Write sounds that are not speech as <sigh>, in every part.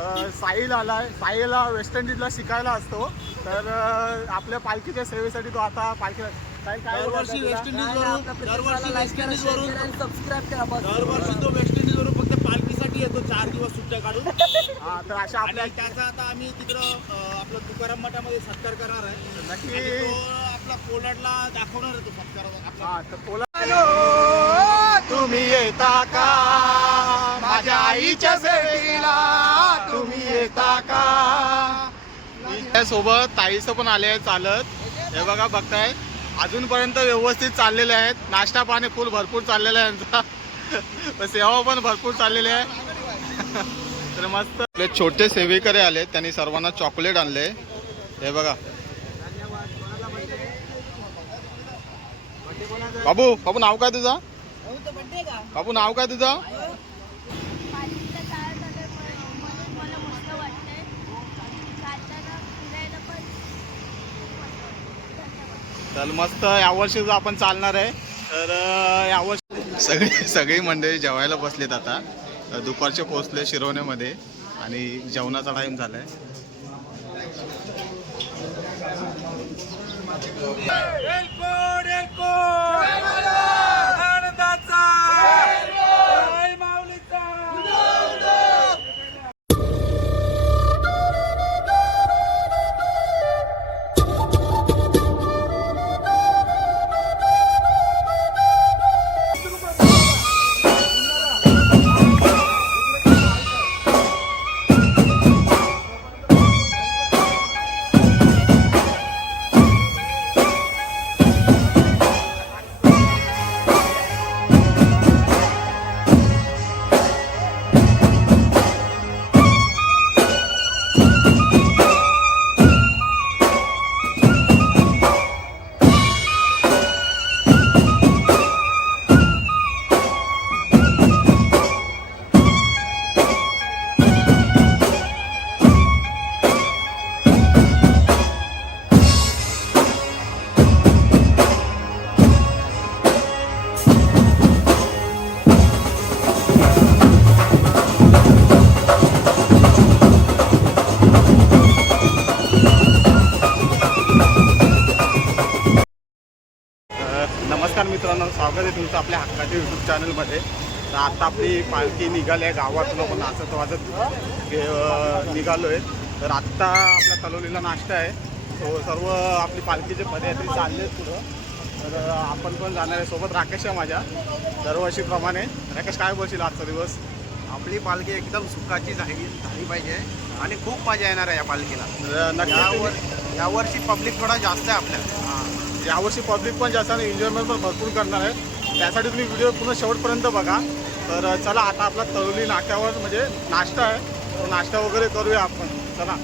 अं, साहिल आलाय. साहिलला वेस्ट इंडिजला शिकायला असतो. तर आपल्या पालखीच्या सेवेसाठी तो आता पालखी दरवर्षी? वेस्ट दरवर्षी वेस्ट इंडिज वरून सबस्क्राईब करा बस. दरवर्षी तो वेस्ट इंडिज वरून फक्त पालखीसाठी येतो चार दिवस सुट्ट्या काढून. हा, तर अशा आपल्या त्याचा आता आम्ही तिकडं आपलं तुकाराम मठामध्ये सत्कार करणार आहे. नक्की आपला दाखवणार आहे तो सत्कार. आपला तुम्ही येता का? माझ्या आईच्या सेवेला तुम्ही येता का? सोबत ताईचं पण आले आहे चालत. हे बघा बघताय. अजूनपर्यंत व्यवस्थित चाललेले आहेत. नाश्ता पाणी फुल भरपूर चाललेला आहे यांचा. <laughs> सेवा पण भरपूर चाललेली आहे. <laughs> तर मस्त. आपले छोटे सेवेकरी आले. त्यांनी सर्वांना चॉकलेट आणले. हे बघा. बाबू बाबू नाव काय तुझा? बाबू नाव काय तुझं पालखीला तयार झाल्यामुळे म्हणून मला मस्त वाटतंय चालताना फिरायला पण धन्यवाद तर मस्त यावर्षी जो आपण चालणार आहे तर यावर्षी सगळी सगळी मंडळी जेवायला बसलेत आता दुपारचे पोचले शिरवण्यामध्ये आणि जेवणाचा टाइम झालाय चॅनलमध्ये तर आता आपली पालखी निघाली आहे गावातून पण नाचत वाजत निघालो आहे तर आत्ता आपल्या तलोलीला नाश्ता आहे. तो सर्व आपली पालखीचे पदयात्री चालले आहेत पुढं तर आपण पण जाणार आहे. सोबत राकेश आहे माझ्या दरवर्षीप्रमाणे राकेश काय बोलशील आजचा दिवस? आपली पालखी एकदम सुखाची झाली झाली पाहिजे आणि खूप मजा येणार आहे या पालखीला. नक्की. यावर्षी पब्लिक थोडा जास्त आहे आपल्या. यावर्षी पब्लिक पण जास्त आणि एन्जॉयमेंट पण भरपूर करणार आहे. त्यासाठी तुम्ही व्हिडिओ पूर्ण शेवटपर्यंत बघा. तर चला आता आपला तळोली नाक्यावर म्हणजे नाश्ता आहे. तो नाश्ता वगैरे करूया आपण. चला.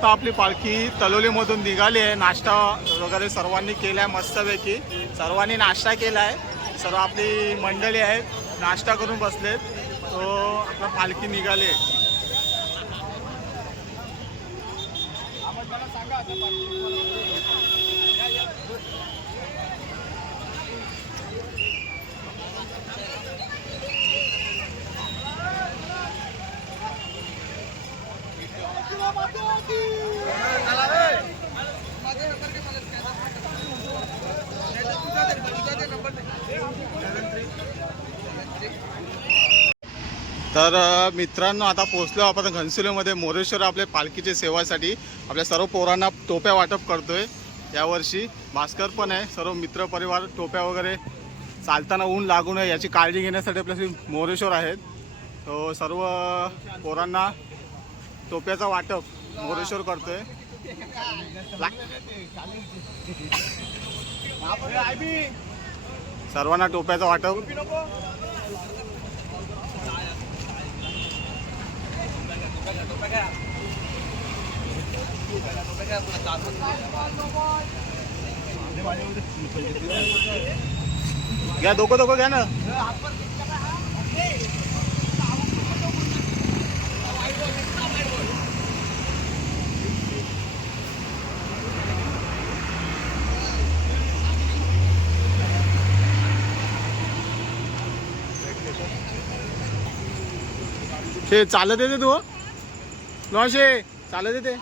आत्ता आपली पालखी तलोलीमधून निघाली आहे. नाश्ता वगैरे सर्वांनी केला आहे मस्तपैकी. सर्वांनी नाश्ता केला आहे सर्व आपली मंडळी आहेत. नाश्ता करून बसलेत. तो आपला पालखी निघाली आहे. तर मित्रांनो आता पोहोचलो आपण घनसोलीमध्ये. मोरेश्वर आपल्या पालखीच्या सेवासाठी आपल्या सर्व पोरांना टोप्या वाटप करतोय. यावर्षी भास्कर पण आहे. सर्व मित्रपरिवार टोप्या वगैरे चालताना ऊन लागू नये याची काळजी घेण्यासाठी आपल्या मोरेश्वर आहेत. तो सर्व पोरांना टोप्याचा वाटप मोरेश्वर करतोय. सर्वांना टोप्याचं वाटप. घ्या दोघं दोघं घ्या ना. ते चालत येते तू नऊशे चालत येते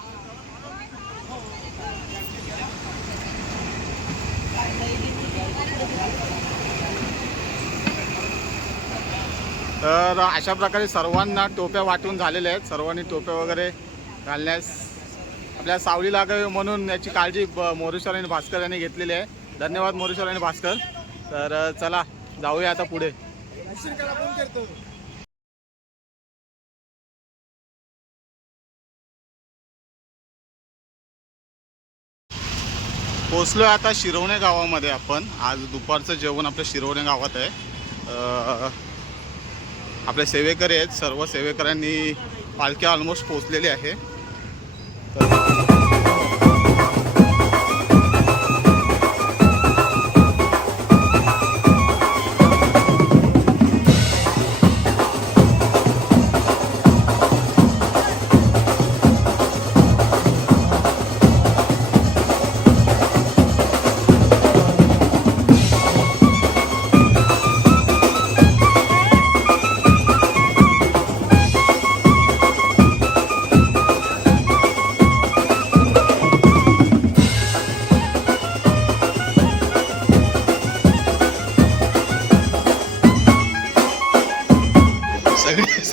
तर अशा प्रकारे सर्वांना टोप्या वाटून झालेल्या आहेत. सर्वांनी टोप्या वगैरे घालण्यास आपल्या सावली लागावी म्हणून याची काळजी ब- मोरेश्वर आणि भास्कर यांनी घेतलेली आहे. धन्यवाद मोरेश्वर आणि भास्कर. तर चला जाऊया आता पुढे. पोचलो आहे आता शिरवणे गावामध्ये आपण. आज दुपारचं जेवण आपल्या शिरवणे गावात आहे. आपले सेवेकरी आहेत. सर्व सेवेकऱ्यांनी पालख्या ऑलमोस्ट पोचलेली आहे.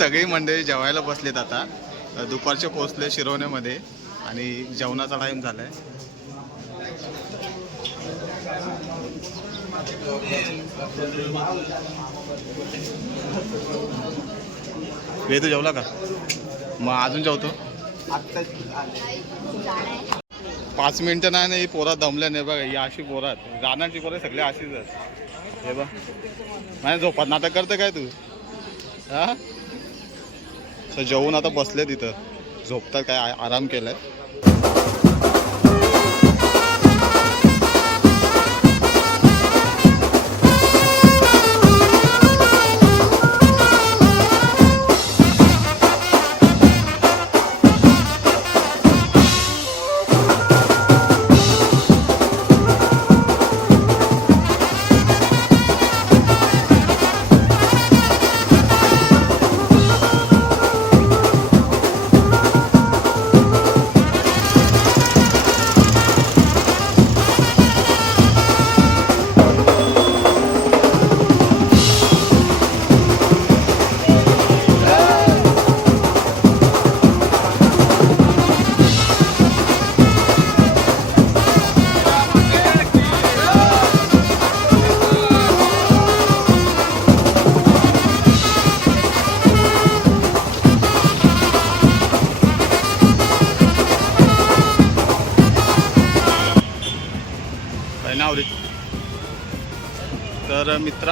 सगळी मंडळी जेवायला बसलेत आता. दुपारचे पोचले शिरवण्यामध्ये आणि जेवणाचा टाईम झालाय. तू जेवला का? मग अजून जेवतो. पाच मिनिटं नाही नाही ही पोरा दमल्या नाही बघा ही अशी पोरात. रानाची पोरं सगळी अशीच हे बघ. नाही झोपात नाटक करतं काय तू? हा? तर जेवून आता बसले तिथं. झोपतात काय आराम केलाय.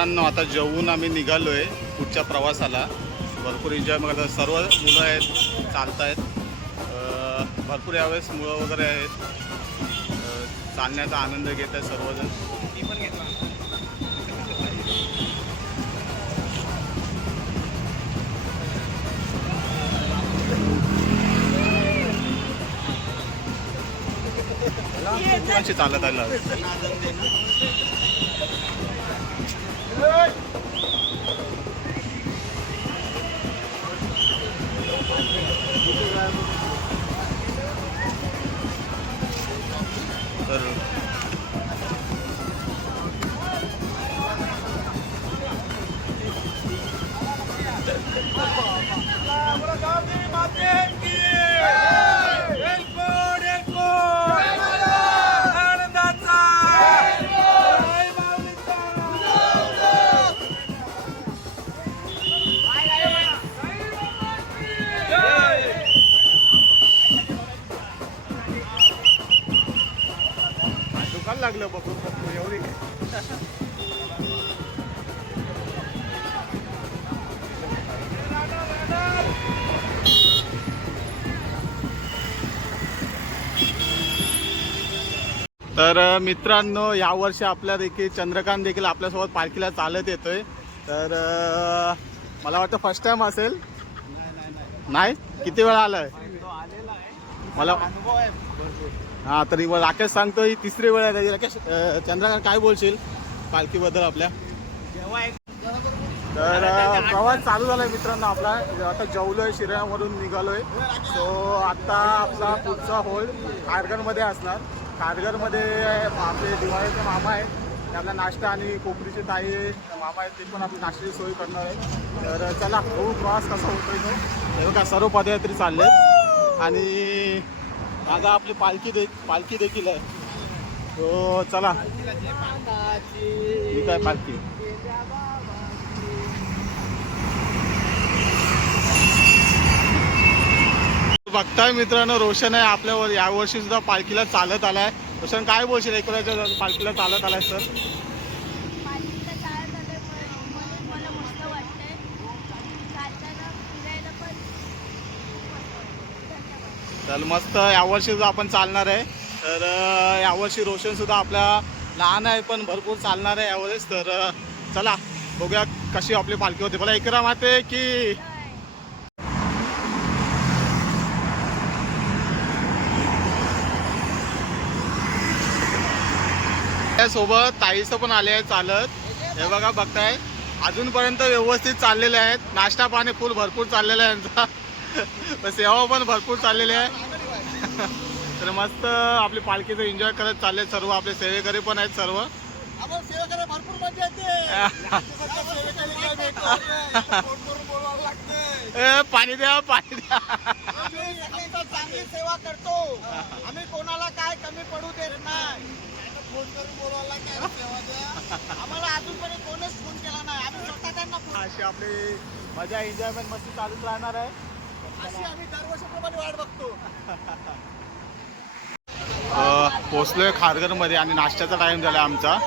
मित्रांनो आता जेवून आम्ही निघालो आहे पुढच्या प्रवासाला. भरपूर एन्जॉय करतात सर्व मुलं आहेत चालत आहेत भरपूर यावेळेस मुळं वगैरे आहेत. चालण्याचा आनंद घेत आहे सर्वजण. चालत आलं? <laughs> Good. मित्रांनो यावर्षी आपल्या देखील चंद्रकांत देखील आपल्यासोबत पालखीला चालत येतोय. तर मला वाटतं फर्स्ट टाइम असेल. नाही? किती वेळा आलाय? मला आहे मला हा तरी राकेश सांगतो ही तिसरी वेळ आहे त्याची. राकेश चंद्रकांत काय बोलशील पालखीबद्दल आपल्या? तर प्रवास चालू झालाय मित्रांनो आपला. आता जेवलोय शिराळ्यामधून निघालोय. सो आता आपला पुढचा होल कारगरमध्ये असणार. कारगरमध्ये आपले दिवाळीचे मामा आहेत. त्यांना नाश्ता आणि कोकरीचे ताई मामा आहेत ते पण आपली नाश्त्याची सोय करणार आहे तर चला बघू प्रवास कसा होतोय तो. हे बघा सर्व पदयात्री चालले आणि आता आपली पालखी दे पालखी देखील आहे. तो चला. ठीक आहे पालखी? बघताय मित्रांनो रोशन आहे आपल्यावर. यावर्षी सुद्धा पालखीला चालत आलाय. रोशन काय बोलशील? एकूणाच्या पालखीला चालत आलाय सर. मला मस्त तर यावर्षी सुद्धा आपण चालणार आहे. तर यावर्षी रोशन सुद्धा आपल्या लहान आहे पण भरपूर चालणार आहे यावेळेस तर चला बघूया कशी आपली पालखी होते. मला एकरा माते की सोबत ताईचं पण आले आहे चालत. हे बघा बघताय. अजूनपर्यंत व्यवस्थित चाललेले आहेत. नाश्ता पाणी फुल भरपूर चाललेला आहे यांचा. <laughs> सेवा पण भरपूर चाललेली आहे. <laughs> तर मस्त आपली पालखीचं एन्जॉय करत चालले सर्व. आपले सेवेकरी पण आहेत सर्व. <laughs> पाणी द्या पाणी द्या. चांगली सेवा करतो. आम्ही कोणाला काय कमी पडू देत नाही. फोन करून बोलवायला सेवा द्या. आम्हाला अजूनपर्यंत कोणच फोन केला नाही. आम्ही स्वतः त्यांना फोन अशी आपली मजा एन्जॉयमेंट मस्त चालूच राहणार आहे. अशी आम्ही दरवर्षीप्रमाणे वाट बघतो. पोचलोय खारघरमध्ये आणि नाश्त्याचा टाइम झाला आमचा.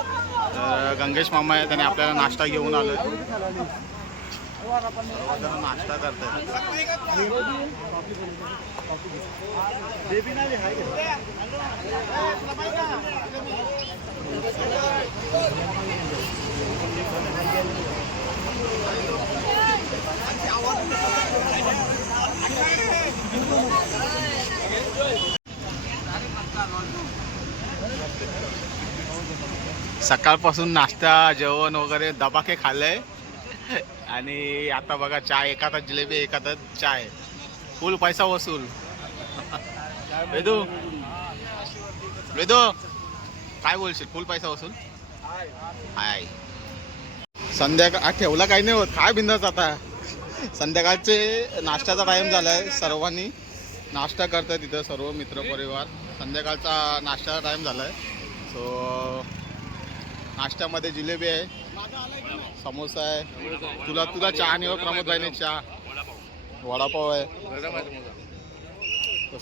तर गंगेश मामा आहेत आणि आपल्याला नाश्ता घेऊन आलोय. सर्वजण नाश्ता करतात सकाळपासून नाश्ता जेवण वगैरे दबाके खाल्लंय. आणि आता बघा चाय एका जिलेबी एका हातात चाय फुल पैसा वसूल. वेदू. वेदू काय बोलशील? फुल पैसा वसूल? हाय. संध्याकाळ ठेवला काही नाही होत. काय बिंदास आता? संध्याकाळचे नाश्त्याचा टाइम झालाय सर्वांनी. नाश्ता करतात तिथं सर्व मित्र परिवार. संध्याकाळचा नाश्त्याचा टाइम झालाय. सो नाश्त्यामध्ये जिलेबी आहे समोसा आहे. तुला तुला चहा नाही प्रमोद भाईने चहा. वडापाव आहे.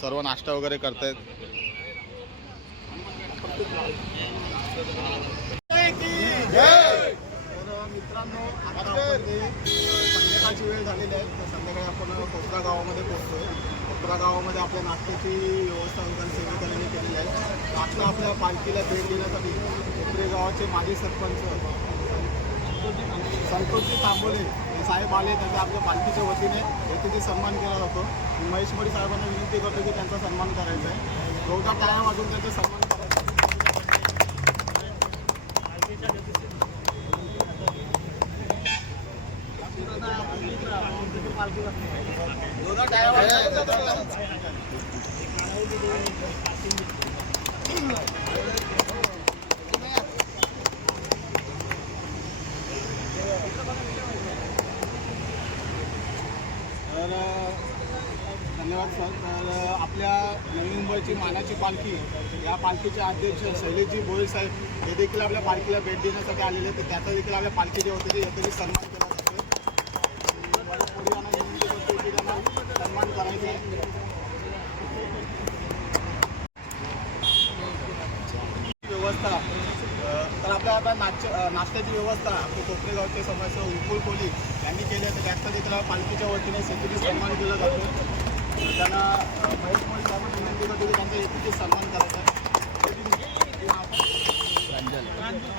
सर्व नाश्ता वगैरे करतायत. मित्रांनो सकाळची वेळ झालेली आहे. तर संध्याकाळी आपण कोपरा गावामध्ये पोहोचतोय. कोपरा गावामध्ये आपल्या नाश्त्याची व्यवस्था वगैरे सेवेकरांनी केलेली आहे. आता आपल्या पालखीला भेट देण्यासाठी कोपरे गावाचे माजी सरपंच संतोषजी तांबोले हे साहेब आले त्यांचा आपल्या पालखीच्या वतीने येथे सन्मान केला जातो. महेश मोडी साहेबांना विनंती करतो की त्यांचा सन्मान करायचा आहे. जोरदार टाळ्या वाजून त्यांचा सन्मान करायचा. तर धन्यवाद सर. तर आपल्या नवी मुंबईची मानाची पालखी या पालखीचे अध्यक्ष शैलेशजी भोळे साहेब हे देखील आपल्या पालखीला भेट देण्यासाठी आलेले तर त्याचा देखील आपल्या पालखीचे होते ते यातही सन्मान केला जातो. सन्मान करायचा व्यवस्था तर आपल्या आता नाच नाश्त्याची व्यवस्था आपले समस्या विपुल कोहली यांनी केली आहे तर त्याचा देखील पालखीच्या वतीने सेक्युरिटी सन्मान केला जातो. त्यांना महेश मोरे साहेबांना विनंती करतो की त्यांचा एकीचे सन्मान करायचा. आहे.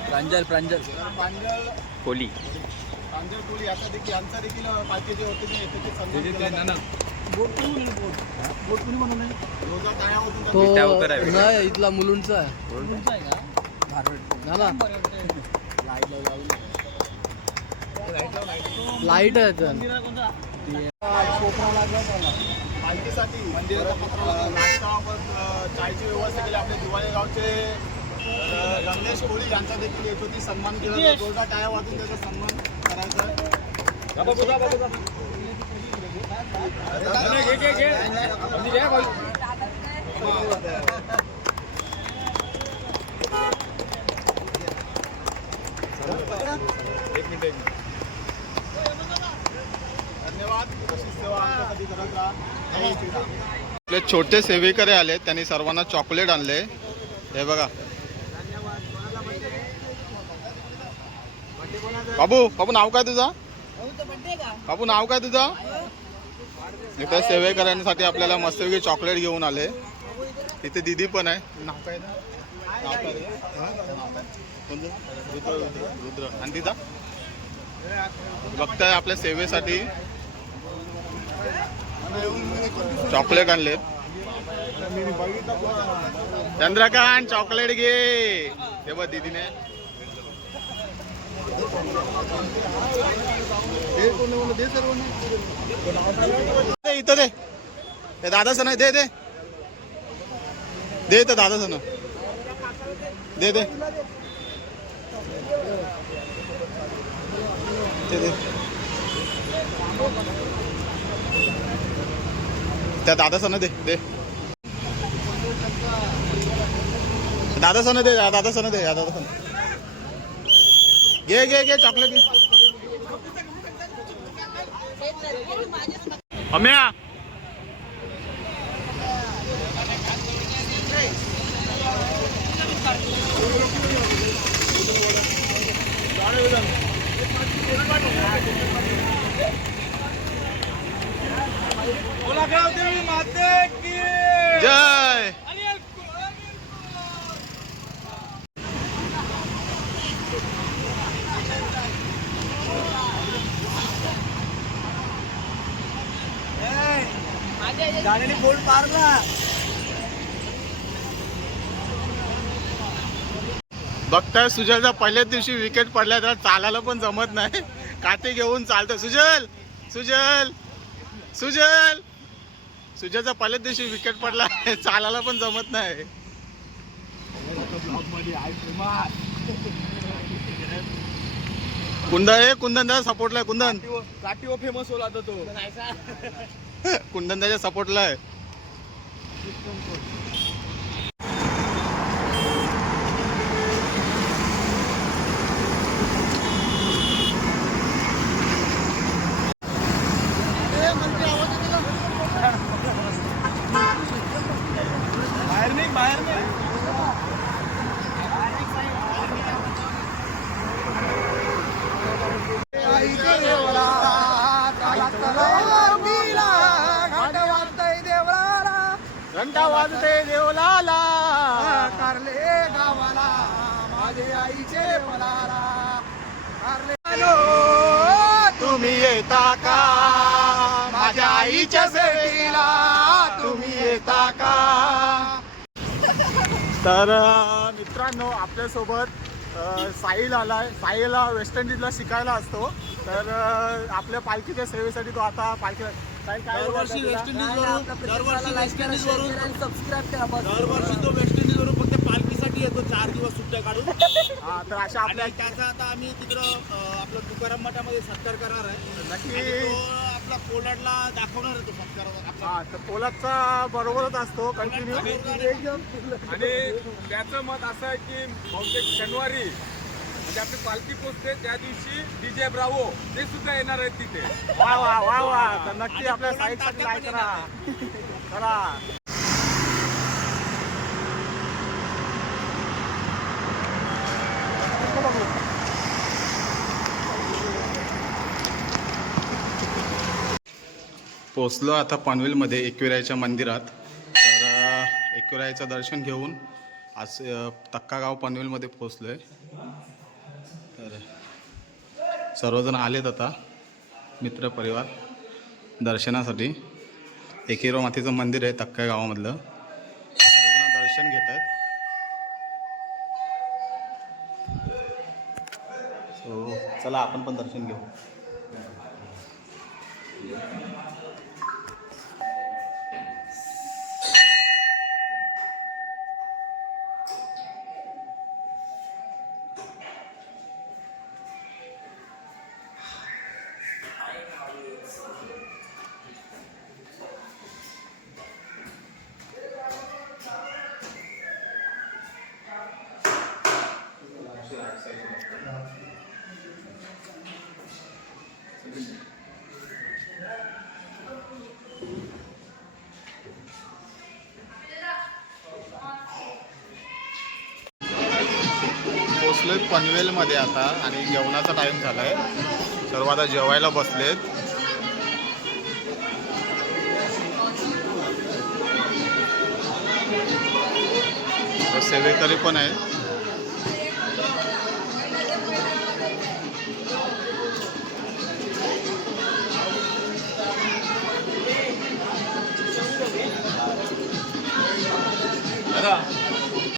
प्रांजल प्रांजल. प्रांजल कोली. प्रांजल कोहली याचा देखील यांचा देखील पालखीच्या वतीने एकीचे सन्मान केला जातो. इथला मुलुंडचा ना ना लाइट आहे माहितीसाठी चायची व्यवस्था केली. आपले दिवाळी गावचे गंगेश कोळी यांचा देखील सन्मान केला. जोरदार टाळ्या वाजून त्याचा सन्मान करायचा. एक मिनिट एक मिनिट धन्यवाद अशी सेवा आमच्यासाठी करत राहा जय श्रीराम. आपले छोटे सेवेकरी आले त्यांनी सर्वांना चॉकलेट आणले. हे बघा. बाबू बाबू नाव काय तुझा? बाबू नाव काय तुझं? इथे सेवेकऱ्यांसाठी आपल्याला मस्तपैकी चॉकलेट घेऊन आले. इथे दिदी पण आहे. नाव काय रुद्र. आणि तिथं? बघताय आपल्या सेवेसाठी. चॉकलेट आणले चंद्रकांत चॉकलेट घे. ते बघ दीदीने. इथं दे. ते दादा सण दे दे. दे ते दादा सण दे. दे दे. त्या दादासना दे दे. दादा दे या सण दे दादासन. घे घे घे चॉकलेट घे. अम्या! जय. बघताय सुजलचा पहिल्याच दिवशी विकेट पडल्या तर चालायला पण जमत नाही. काते घेऊन चालतं सुजल सुजल सुजल. सुजलचा पहिल्याच दिवशी विकेट पडला चालायला पण जमत नाही. कुंदन हे कुंदन दादा सपोर्टला आहे कुंदन. काटीवर फेमस होला तो. कुंदन त्याच्या सपोर्टला आहे बाहेर नाही बाहेर नाही घंटा वाजते देवलाला. कारले गावाला माझे आईचे पलाला कारले तुम्ही येता का? माझ्या आईच्या सेवेला तुम्ही येता का? तर मित्रांनो आपल्यासोबत अ, साहिल आलाय. साहिलला वेस्ट इंडिजला शिकायला असतो. तर आपल्या पालखीच्या सेवेसाठी तो आता पालखी साहिल, दरवर्षी वेस्ट? इंडिज वरून दरवर्षी वेस्ट इंडिज वरून सबस्क्राईब करा दरवर्षी तो वेस्ट इंडिज येतो चार दिवस सुट्ट्या काढून. हा, तर अशा आपल्या आणि त्याचा आता आम्ही तिकडं अं, आपलं तुकाराम मठामध्ये सत्कार करणार आहे. नक्की. आणि तो आपला पोलाडला दाखवणार आहे तो सत्कार. आपला हा तर पोलादचा बरोबरच असतो कंटिन्यू आणि त्याचं मत असं आहे की बहुतेक शनिवारी म्हणजे आपली पालखी पोचते त्या दिवशी डीजे ब्रावो ते सुद्धा येणार आहेत तिथे. वा वा वा वा. तर नक्की आपल्या साईडसाठी लाईक करा. चला पोचलो आता पनवेलमध्ये एकविरायच्या मंदिरात. तर एकविरायचं दर्शन घेऊन आज तक्कागाव पनवेलमध्ये पोचलो आहे तर सर्वजण आलेत आता मित्रपरिवार दर्शनासाठी. एकेरो मातेचं मंदिर आहे तक्का गावामधलं सर्वजण दर्शन घेत आहेत. सो चला आपण पण दर्शन घेऊ. पोचलोय पनवेलमध्ये आता आणि जेवणाचा टाईम झाला आहे सर्व आता जेवायला बसलेत. सेवेकरी पण आहेत. 감사합니다.